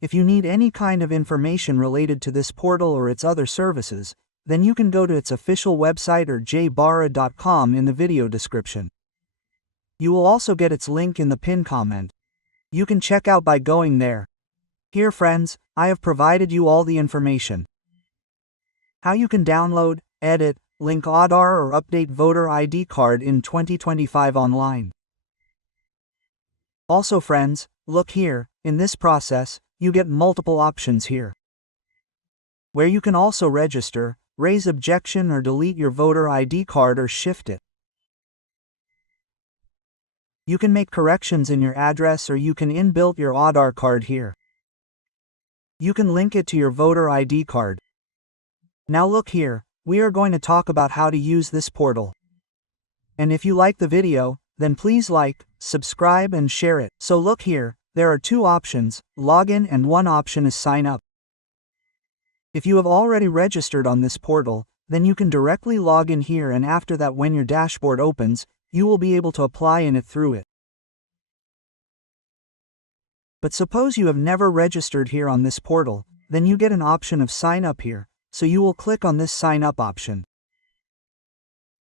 if you need any kind of information related to this portal or its other services, then you can go to its official website or jbara.com in the video description. You will also get its link in the pinned comment. You can check out by going there. Here friends, I have provided you all the information. How you can download, edit, link Aadhaar or update voter ID card in 2025 online. Also friends, look here, in this process, you get multiple options here, where you can also register, raise objection or delete your voter ID card or shift it. You can make corrections in your address or you can inbuilt your Aadhaar card here. You can link it to your voter ID card. Now look here, we are going to talk about how to use this portal. And if you like the video, then please like, subscribe and share it. So look here, there are two options, login and one option is sign up. If you have already registered on this portal, then you can directly log in here and after that when your dashboard opens, you will be able to apply in it through it. But suppose you have never registered here on this portal, then you get an option of sign up here, so you will click on this sign up option.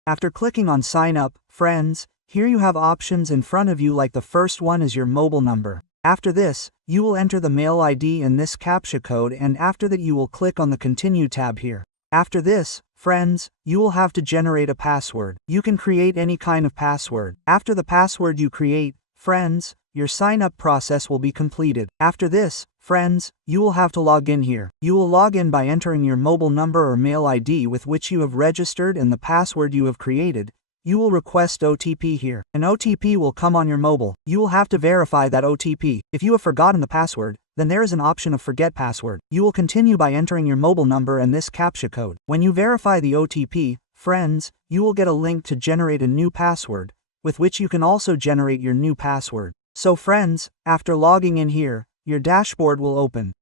After clicking on sign up, friends, here you have options in front of you like the first one is your mobile number. After this, you will enter the mail ID and this CAPTCHA code and after that you will click on the continue tab here. After this, friends, you will have to generate a password. You can create any kind of password. After the password you create, friends, your sign-up process will be completed. After this, friends, you will have to log in here. You will log in by entering your mobile number or mail ID with which you have registered and the password you have created. You will request OTP here. An OTP will come on your mobile. You will have to verify that OTP. If you have forgotten the password, then there is an option of forget password. You will continue by entering your mobile number and this CAPTCHA code. When you verify the OTP, friends, you will get a link to generate a new password, with which you can also generate your new password. So friends, after logging in here, your dashboard will open.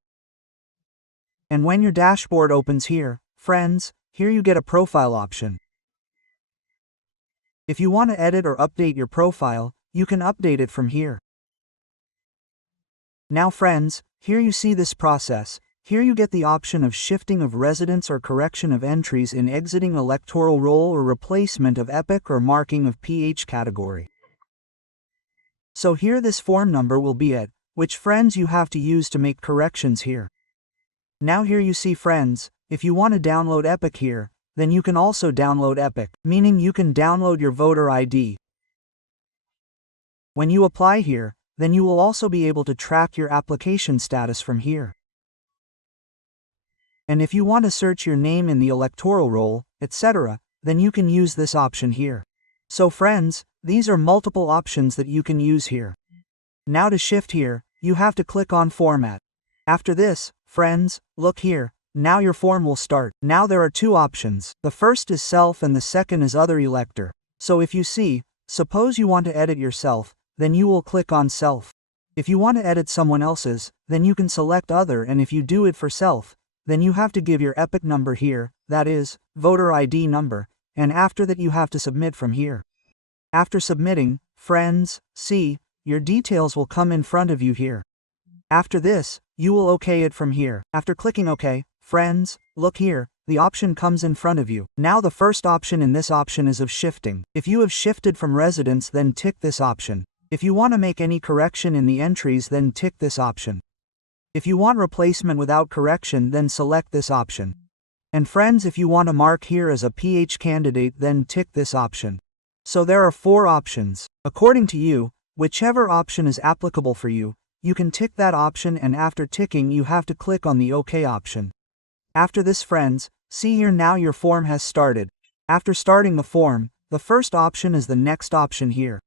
And when your dashboard opens here, friends, here you get a profile option. If you want to edit or update your profile, you can update it from here. Now friends, here you see this process. Here you get the option of shifting of residence or correction of entries in exiting electoral roll or replacement of epoch or marking of PH category. So here this form number will be it, which friends you have to use to make corrections here. Now here you see friends, if you want to download epoch here, then you can also download epoch, meaning you can download your voter ID. When you apply here, then you will also be able to track your application status from here. And if you want to search your name in the electoral roll, etc., then you can use this option here. So friends, these are multiple options that you can use here. Now to shift here, you have to click on Format. After this, friends, look here, now your form will start. Now there are two options. The first is Self and the second is Other Elector. So if you see, suppose you want to edit yourself, then you will click on Self. If you want to edit someone else's, then you can select Other, and if you do it for Self, then you have to give your epoch number here, that is, voter ID number, and after that you have to submit from here. After submitting, friends, see, your details will come in front of you here. After this, you will OK it from here. After clicking OK, friends, look here, the option comes in front of you. Now the first option in this option is of shifting. If you have shifted from residence, then tick this option. If you want to make any correction in the entries, then tick this option. If you want replacement without correction, then select this option. And friends, if you want to mark here as a PH candidate, then tick this option. So there are 4 options. According to you, whichever option is applicable for you, you can tick that option, and after ticking you have to click on the OK option. After this, friends, see here now your form has started. After starting the form, the first option is the next option here.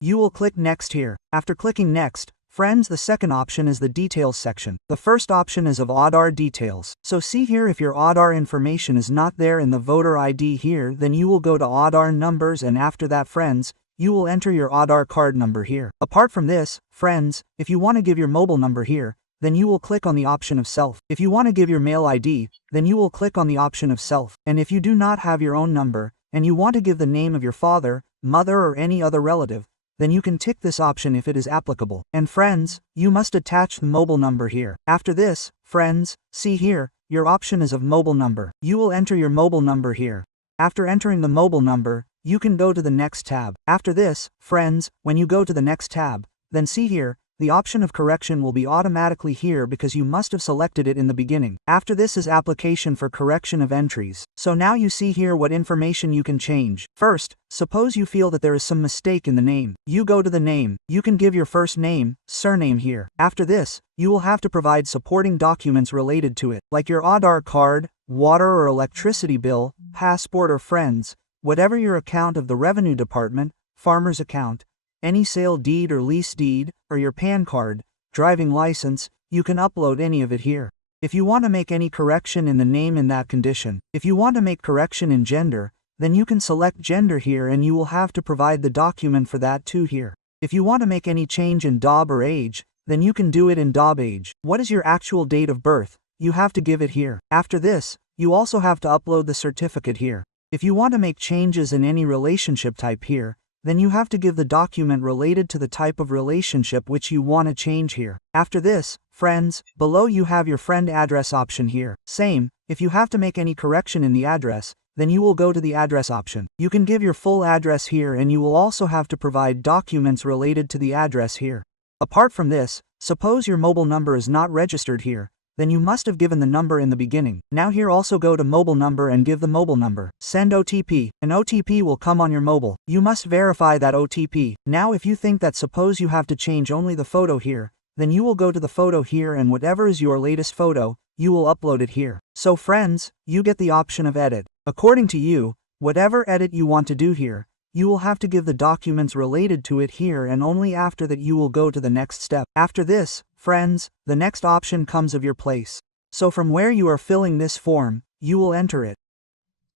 You will click next here. After clicking next, friends, the second option is the details section. The first option is of Aadhaar details. So see here, if your Aadhaar information is not there in the voter ID here, then you will go to Aadhaar numbers, and after that, friends, you will enter your Aadhaar card number here. Apart from this, friends, if you want to give your mobile number here, then you will click on the option of Self. If you want to give your mail ID, then you will click on the option of Self. And if you do not have your own number, and you want to give the name of your father, mother or any other relative, then you can tick this option if it is applicable. And friends, you must attach the mobile number here. After this, friends, see here, your option is of mobile number. You will enter your mobile number here. After entering the mobile number, you can go to the next tab. After this, friends, when you go to the next tab, then see here, the option of correction will be automatically here because you must have selected it in the beginning. After this is application for correction of entries. So now you see here what information you can change. First, suppose you feel that there is some mistake in the name. You go to the name. You can give your first name, surname here. After this, you will have to provide supporting documents related to it, like your Aadhaar card, water or electricity bill, passport or friends, whatever your account of the revenue department, farmer's account, any sale deed or lease deed, or your PAN card, driving license, you can upload any of it here. If you want to make any correction in the name in that condition, if you want to make correction in gender, then you can select gender here and you will have to provide the document for that too here. If you want to make any change in DOB or age, then you can do it in DOB age. What is your actual date of birth? You have to give it here. After this, you also have to upload the certificate here. If you want to make changes in any relationship type here, then you have to give the document related to the type of relationship which you want to change here. After this, friends, below you have your friend address option here. Same, if you have to make any correction in the address, then you will go to the address option. You can give your full address here and you will also have to provide documents related to the address here. Apart from this, suppose your mobile number is not registered here, then you must have given the number in the beginning. Now here also go to mobile number and give the mobile number. Send OTP. An OTP will come on your mobile. You must verify that OTP. Now if you think that suppose you have to change only the photo here, then you will go to the photo here and whatever is your latest photo, you will upload it here. So friends, you get the option of edit. According to you, whatever edit you want to do here, you will have to give the documents related to it here and only after that you will go to the next step. After this, friends, the next option comes of your place. So from where you are filling this form, you will enter it.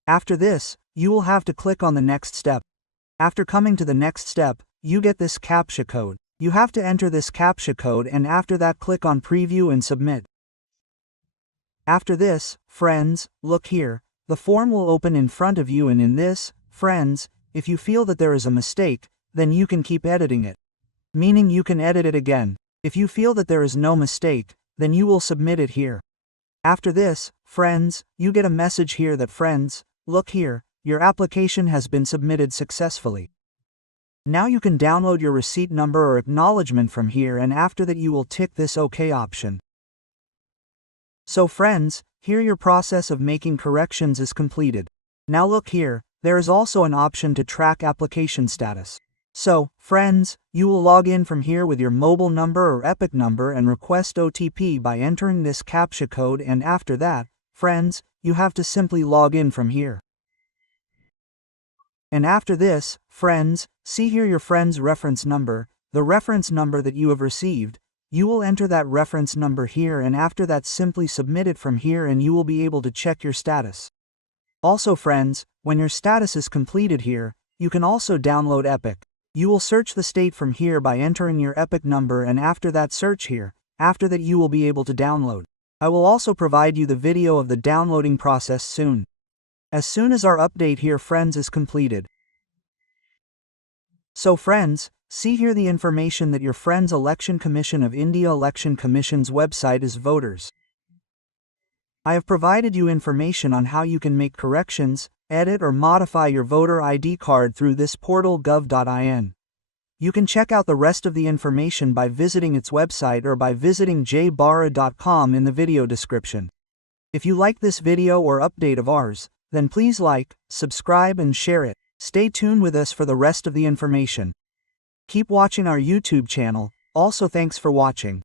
After this, you will have to click on the next step. After coming to the next step, you get this CAPTCHA code. You have to enter this CAPTCHA code and after that click on preview and submit. After this, friends, look here, the form will open in front of you and in this, friends, if you feel that there is a mistake, then you can keep editing it. Meaning you can edit it again. If you feel that there is no mistake, then you will submit it here. After this, friends, you get a message here that friends, look here, your application has been submitted successfully. Now you can download your receipt number or acknowledgement from here and after that you will tick this OK option. So friends, here your process of making corrections is completed. Now look here, there is also an option to track application status. So, friends, you will log in from here with your mobile number or EPIC number and request OTP by entering this CAPTCHA code and after that, friends, you have to simply log in from here. And after this, friends, see here your friend's reference number, the reference number that you have received. You will enter that reference number here and after that simply submit it from here and you will be able to check your status. Also friends, when your status is completed here, you can also download EPIC. You will search the state from here by entering your EPIC number and after that search here, after that you will be able to download. I will also provide you the video of the downloading process soon. As soon as our update here friends is completed. So friends, see here the information that your friend's Election Commission of India Election Commission's website is voters. I have provided you information on how you can make corrections, edit or modify your voter ID card through this portal gov.in. You can check out the rest of the information by visiting its website or by visiting jbara.com in the video description. If you like this video or update of ours, then please like, subscribe and share it. Stay tuned with us for the rest of the information. Keep watching our YouTube channel. Also thanks for watching.